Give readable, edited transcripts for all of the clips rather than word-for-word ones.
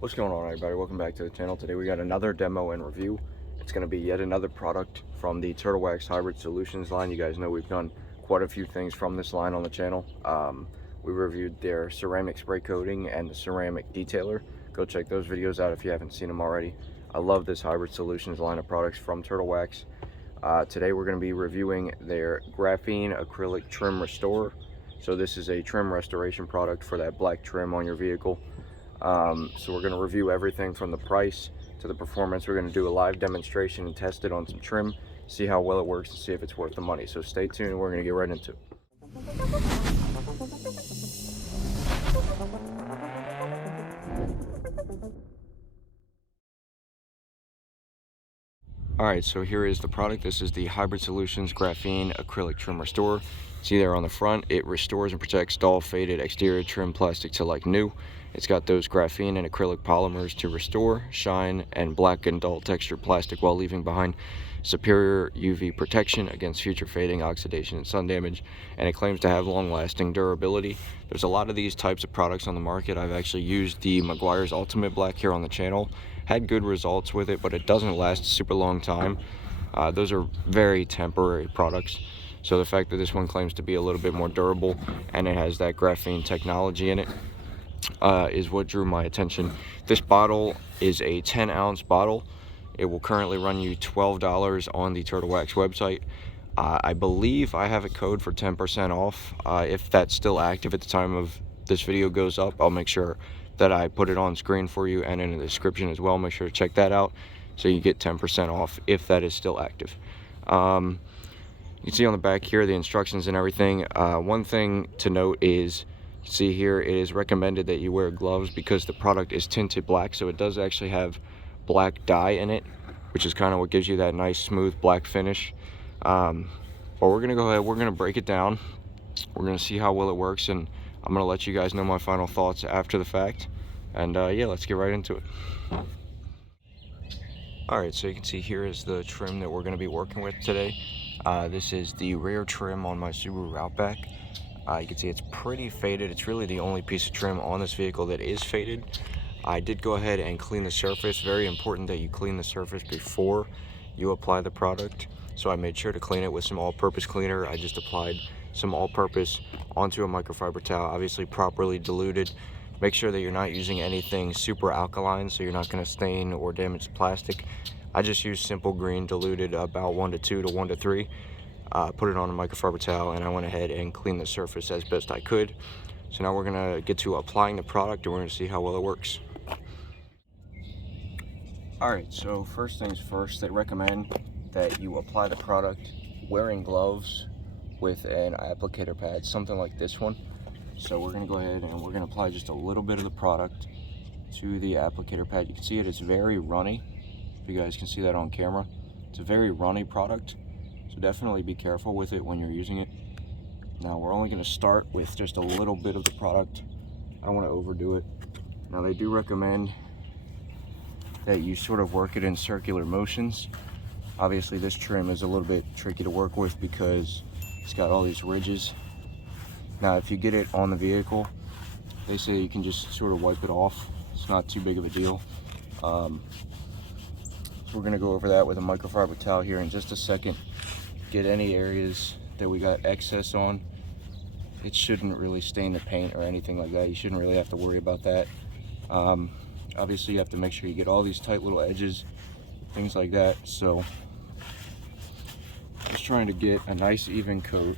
What's going on, everybody? Welcome back to the channel. Today we got another demo and review. It's going to be yet another product from the Turtlewax Hybrid Solutions line. You guys know we've done quite a few things from this line on the channel. We reviewed their ceramic spray coating and the ceramic detailer. Go check those videos out if you haven't seen them already. I love this Hybrid Solutions line of products from Turtlewax. Today we're going to be reviewing their Graphene Acrylic Trim Restorer. So this is a trim restoration product for that black trim on your vehicle. So we're going to review everything from the price to the performance. We're going to do a live demonstration and test it on some trim, see how well it works, and see if it's worth the money. So stay tuned, we're going to get right into it. Alright, so here is the product. This is the Hybrid Solutions Graphene Acrylic Trim Restorer. See there on the front, it restores and protects dull, faded exterior trim plastic to like new. It's got those graphene and acrylic polymers to restore, shine, and blacken dull textured plastic while leaving behind superior UV protection against future fading, oxidation, and sun damage. And it claims to have long-lasting durability. There's a lot of these types of products on the market. I've actually used the Meguiar's Ultimate Black here on the channel. Had good results with it, but it doesn't last a super long time. Those are very temporary products. So the fact that this one claims to be a little bit more durable and it has that graphene technology in it is what drew my attention. This bottle is a 10-ounce bottle. It will currently run you $12 on the Turtlewax website. I believe I have a code for 10% off. If that's still active at the time of this video goes up, I'll make sure that I put it on screen for you and in the description as well. Make sure to check that out so you get 10% off if that is still active. You can see on the back here the instructions and everything. One thing to note is, you can see here, it is recommended that you wear gloves because the product is tinted black, so it does actually have black dye in it, which is kind of what gives you that nice smooth black finish. But we're gonna go ahead, we're gonna break it down, we're gonna see how well it works, and I'm gonna let you guys know my final thoughts after the fact. And yeah, let's get right into it. Alright, so you can see here is the trim that we're gonna be working with today. This is the rear trim on my Subaru Outback. You can see it's pretty faded. It's really the only piece of trim on this vehicle that is faded. I did go ahead and clean the surface. Very important that you clean the surface before you apply the product. So I made sure to clean it with some all-purpose cleaner. I just applied some all-purpose onto a microfiber towel, obviously properly diluted. Make sure that you're not using anything super alkaline so you're not going to stain or damage the plastic. I just used simple green diluted about 1 to 2 to 1 to 3. Put it on a microfiber towel, and I went ahead and cleaned the surface as best I could. So now we're going to get to applying the product, and we're going to see how well it works. Alright, so first things first, they recommend that you apply the product wearing gloves with an applicator pad, something like this one. So we're going to go ahead and we're going to apply just a little bit of the product to the applicator pad. You can see it's very runny. If you guys can see that on camera, it's a very runny product, so definitely be careful with it when you're using it. Now we're only going to start with just a little bit of the product. I don't want to overdo it. Now they do recommend that you sort of work it in circular motions. Obviously this trim is a little bit tricky to work with because it's got all these ridges. Now if you get it on the vehicle, they say you can just sort of wipe it off. It's not too big of a deal. So we're going to go over that with a microfiber towel here in just a second. Get any areas that we got excess on. It shouldn't really stain the paint or anything like that. You shouldn't really have to worry about that. Obviously you have to make sure you get all these tight little edges, things like that. So just trying to get a nice even coat.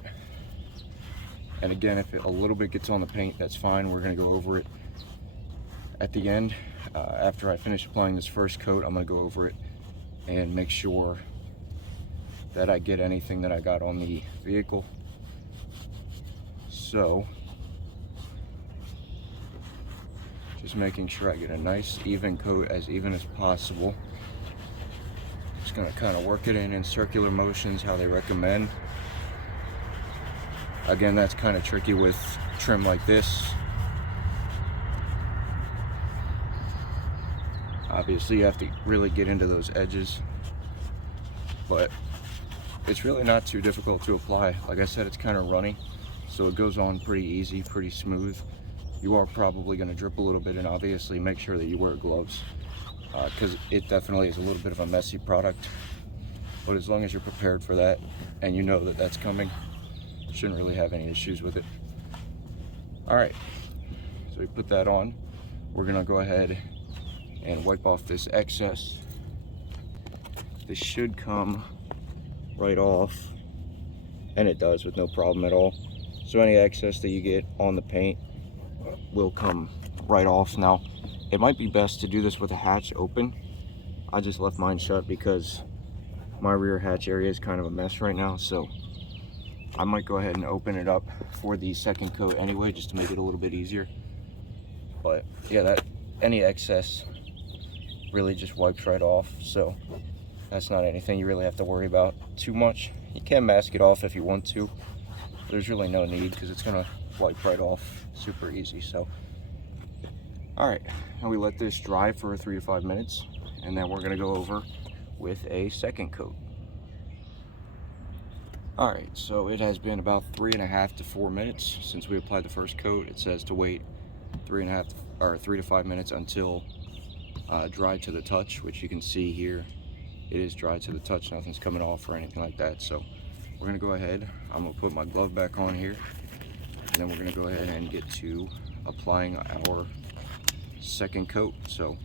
And again, if a little bit gets on the paint, that's fine. We're going to go over it at the end. After I finish applying this first coat, I'm going to go over it and make sure that I get anything that I got on the vehicle. So just making sure I get a nice even coat, as even as possible. Just going to kind of work it in circular motions, how they recommend. Again, that's kind of tricky with trim like this. Obviously you have to really get into those edges, but it's really not too difficult to apply. Like I said, it's kind of runny, so it goes on pretty easy, pretty smooth. you are probably going to drip a little bit, and obviously make sure that you wear gloves, because it definitely is a little bit of a messy product. But as long as you're prepared for that and you know that that's coming, you shouldn't really have any issues with it. All right, so we put that on. We're gonna go ahead and wipe off this excess. This should come right off, and it does with no problem at all. So any excess that you get on the paint will come right off. Now, it might be best to do this with a hatch open. I just left mine shut because my rear hatch area is kind of a mess right now, so I might go ahead and open it up for the second coat anyway, just to make it a little bit easier. But yeah, that any excess really just wipes right off, so that's not anything you really have to worry about too much. You can mask it off if you want to. There's really no need because it's gonna wipe right off super easy. So all right, now we let this dry for 3 to 5 minutes, and then we're gonna go over with a second coat. All right, so it has been about 3.5 to 4 minutes since we applied the first coat. It says to wait 3 to 5 minutes until dry to the touch, which you can see here. It is dry to the touch, nothing's coming off or anything like that. So we're gonna go ahead, I'm gonna put my glove back on here, and then we're gonna go ahead and get to applying our second coat. So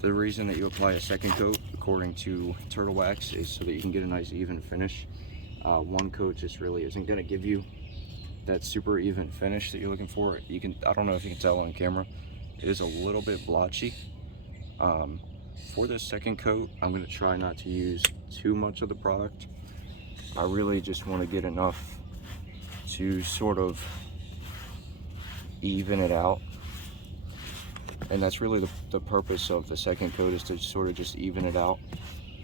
the reason that you apply a second coat, according to Turtlewax, is so that you can get a nice even finish. One coat just really isn't going to give you that super even finish that you're looking for. I don't know if you can tell on camera, it is a little bit blotchy. For this second coat, I'm going to try not to use too much of the product. I really just want to get enough to sort of even it out. And that's really the purpose of the second coat, is to sort of just even it out.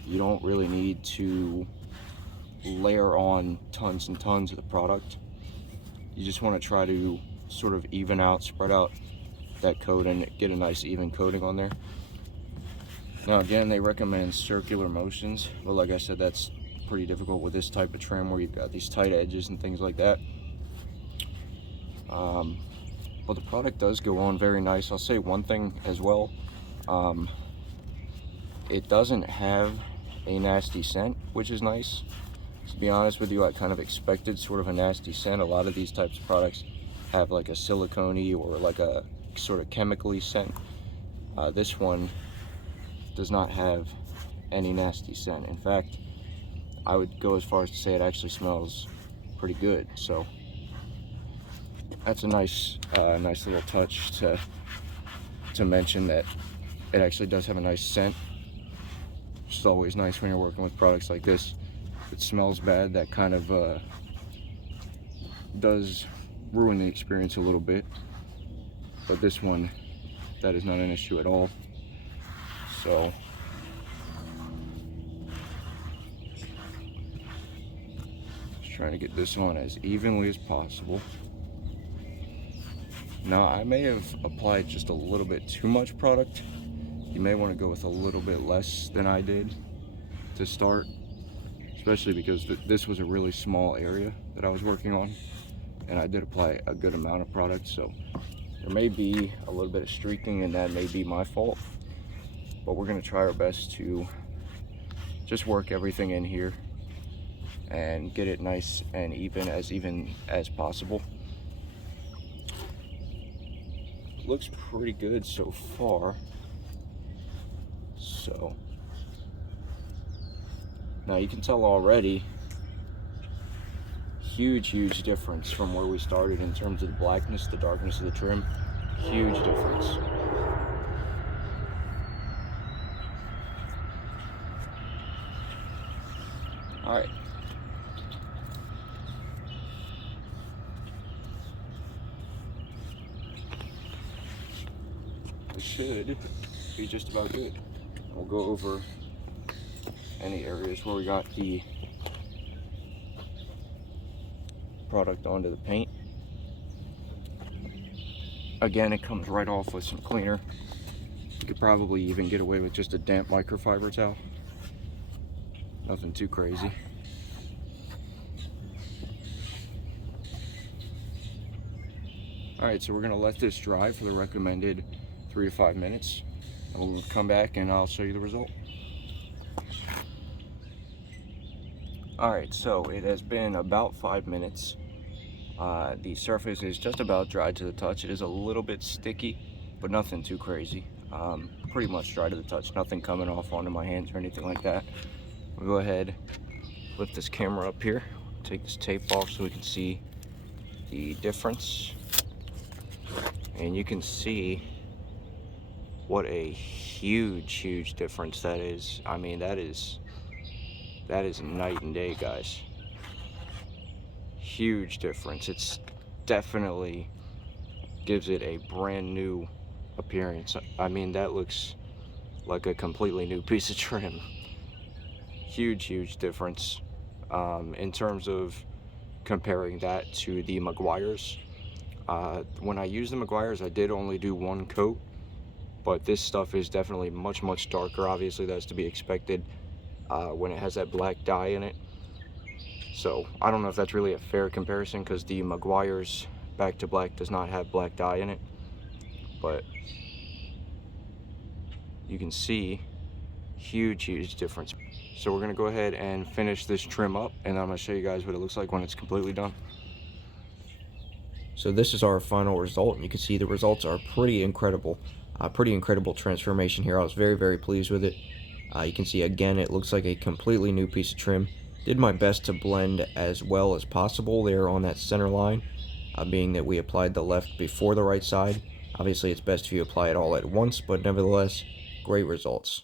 You don't really need to layer on tons and tons of the product. You just want to try to sort of even out, spread out that coat and get a nice even coating on there. Now again, they recommend circular motions, but like I said, that's pretty difficult with this type of trim where you've got these tight edges and things like that. But the product does go on very nice. I'll say one thing as well, it doesn't have a nasty scent, which is nice. To be honest with you, I kind of expected sort of a nasty scent. A lot of these types of products have like a silicone-y or like a sort of chemically scent. This one does not have any nasty scent. In fact, I would go as far as to say it actually smells pretty good. So that's a nice little touch to mention, that it actually does have a nice scent. It's always nice when you're working with products like this. If it smells bad, that kind of does ruin the experience a little bit. But this one, that is not an issue at all. So just trying to get this on as evenly as possible. Now, I may have applied just a little bit too much product. You may want to go with a little bit less than I did to start, especially because this was a really small area that I was working on, and I did apply a good amount of product, so there may be a little bit of streaking, and that may be my fault. But we're going to try our best to just work everything in here and get it nice and even as possible. Looks pretty good so far. So now you can tell already, huge difference from where we started in terms of the blackness, the darkness of the trim. Huge difference. All right. It should be just about good. We'll go over any areas where we got the product onto the paint. Again, it comes right off with some cleaner. You could probably even get away with just a damp microfiber towel. Nothing too crazy. All right, so we're gonna let this dry for the recommended 3 to 5 minutes. And we'll come back and I'll show you the result. All right, so it has been about 5 minutes. The surface is just about dry to the touch. It is a little bit sticky, but nothing too crazy. Pretty much dry to the touch, nothing coming off onto my hands or anything like that. We'll go ahead, lift this camera up here, take this tape off so we can see the difference. And you can see what a huge difference that is. I mean, that is night and day, guys. Huge difference. It's definitely gives it a brand new appearance. I mean, that looks like a completely new piece of trim. Huge difference in terms of comparing that to the Meguiar's. When I used the Meguiar's, I did only do one coat, but this stuff is definitely much darker. Obviously, that's to be expected when it has that black dye in it. So I don't know if that's really a fair comparison, because the Meguiar's Back to Black does not have black dye in it, but you can see huge difference. So we're gonna go ahead and finish this trim up, and I'm gonna show you guys what it looks like when it's completely done. So this is our final result, and you can see the results are pretty incredible. Pretty incredible transformation here. I was very pleased with it. You can see again, it looks like a completely new piece of trim. Did my best to blend as well as possible there on that center line, being that we applied the left before the right side. Obviously, it's best if you apply it all at once, but nevertheless, great results.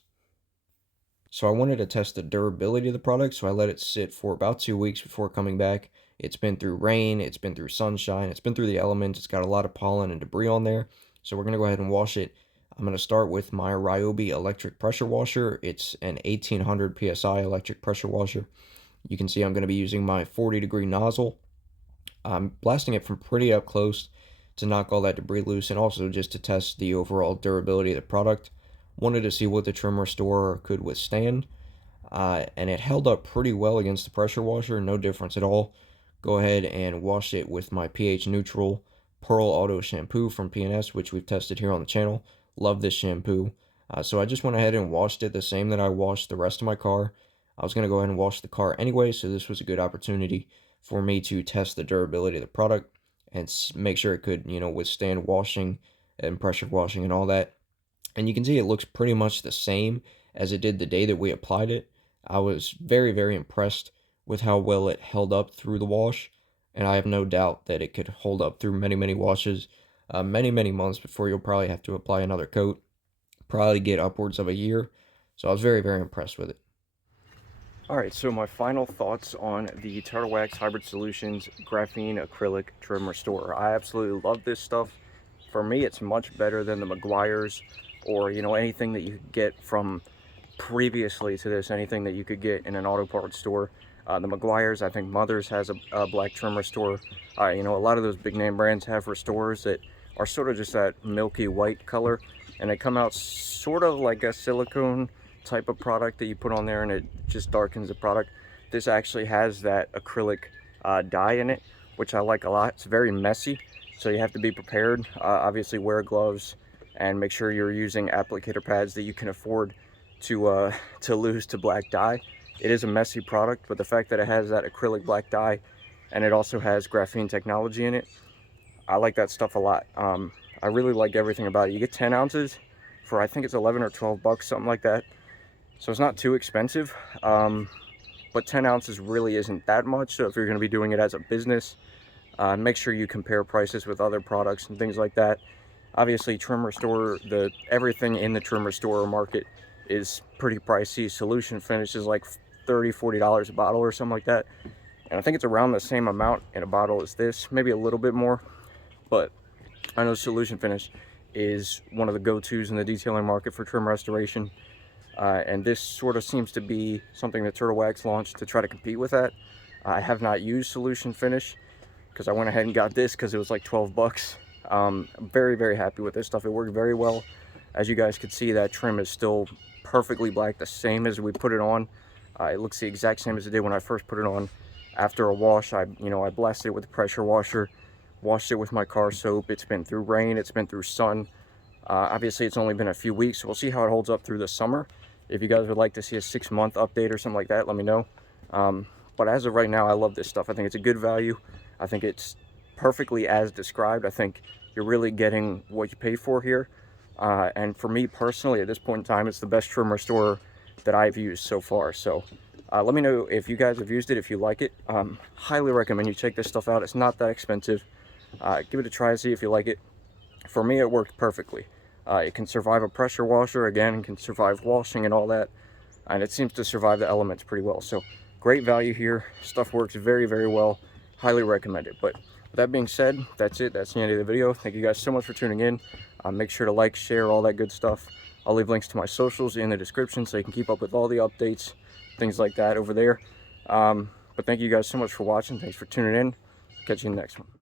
So I wanted to test the durability of the product, so I let it sit for about 2 weeks before coming back. It's been through rain, it's been through sunshine, it's been through the elements, it's got a lot of pollen and debris on there. So we're going to go ahead and wash it. I'm going to start with my Ryobi electric pressure washer. It's an 1800 PSI electric pressure washer. You can see I'm going to be using my 40-degree nozzle. I'm blasting it from pretty up close to knock all that debris loose, and also just to test the overall durability of the product. Wanted to see what the trim restorer could withstand, and it held up pretty well against the pressure washer, no difference at all. Go ahead and wash it with my pH neutral Pearl Auto shampoo from P&S, which we've tested here on the channel. Love this shampoo. So I just went ahead and washed it the same that I washed the rest of my car. I was going to go ahead and wash the car anyway, so this was a good opportunity for me to test the durability of the product and make sure it could, withstand washing and pressure washing and all that. And you can see it looks pretty much the same as it did the day that we applied it. I was very impressed with how well it held up through the wash, and I have no doubt that it could hold up through many washes, many months before you'll probably have to apply another coat, probably get upwards of a year. So I was very impressed with it. Alright, so my final thoughts on the Turtlewax Hybrid Solutions Graphene Acrylic Trim Restorer. I absolutely love this stuff. For me, it's much better than the Meguiar's, or anything that you could get from previously to this, anything that you could get in an auto parts store. The Meguiar's, I think Mother's has a black trim restorer. A lot of those big name brands have restorers that are sort of just that milky white color, and they come out sort of like a silicone type of product that you put on there, and it just darkens the product. This actually has that acrylic dye in it, which I like a lot. It's very messy, so you have to be prepared. Obviously wear gloves and make sure you're using applicator pads that you can afford to lose to black dye. It is a messy product, but the fact that it has that acrylic black dye and it also has graphene technology in it, I like that stuff a lot. I really like everything about it. You get 10 ounces for, I think it's 11 or 12 bucks, something like that. So it's not too expensive, but 10 ounces really isn't that much. So if you're going to be doing it as a business, make sure you compare prices with other products and things like that. Obviously, trim restorer, everything in the trim restorer market is pretty pricey. Solution finish is like $30–40 a bottle or something like that, and I think it's around the same amount in a bottle as this, maybe a little bit more. But I know solution finish is one of the go-tos in the detailing market for trim restoration, and this sort of seems to be something that Turtlewax launched to try to compete with that. I have not used solution finish because I went ahead and got this because it was like 12 bucks. I'm very happy with this stuff. It worked very well. As you guys could see, that trim is still perfectly black, the same as we put it on. It looks the exact same as it did when I first put it on. After a wash, I blasted it with a pressure washer, Washed it with my car soap. It's been through rain, it's been through sun. Obviously it's only been a few weeks, so we'll see how it holds up through the summer. If you guys would like to see a 6-month update or something like that, let me know. But as of right now, I love this stuff. I think it's a good value. I think it's perfectly as described. I think you're really getting what you pay for here. And for me personally, at this point in time, it's the best trim restorer that I've used so far. So let me know if you guys have used it, if you like it. Highly recommend you check this stuff out. It's not that expensive. Give it a try, see if you like it. For me, it worked perfectly. It can survive a pressure washer, again, it can survive washing and all that. And it seems to survive the elements pretty well. So great value here. Stuff works very, very well. Highly recommend it. But with that being said, that's it. That's the end of the video. Thank you guys so much for tuning in. Make sure to like, share, all that good stuff. I'll leave links to my socials in the description so you can keep up with all the updates, things like that over there. But thank you guys so much for watching. Thanks for tuning in. Catch you in the next one.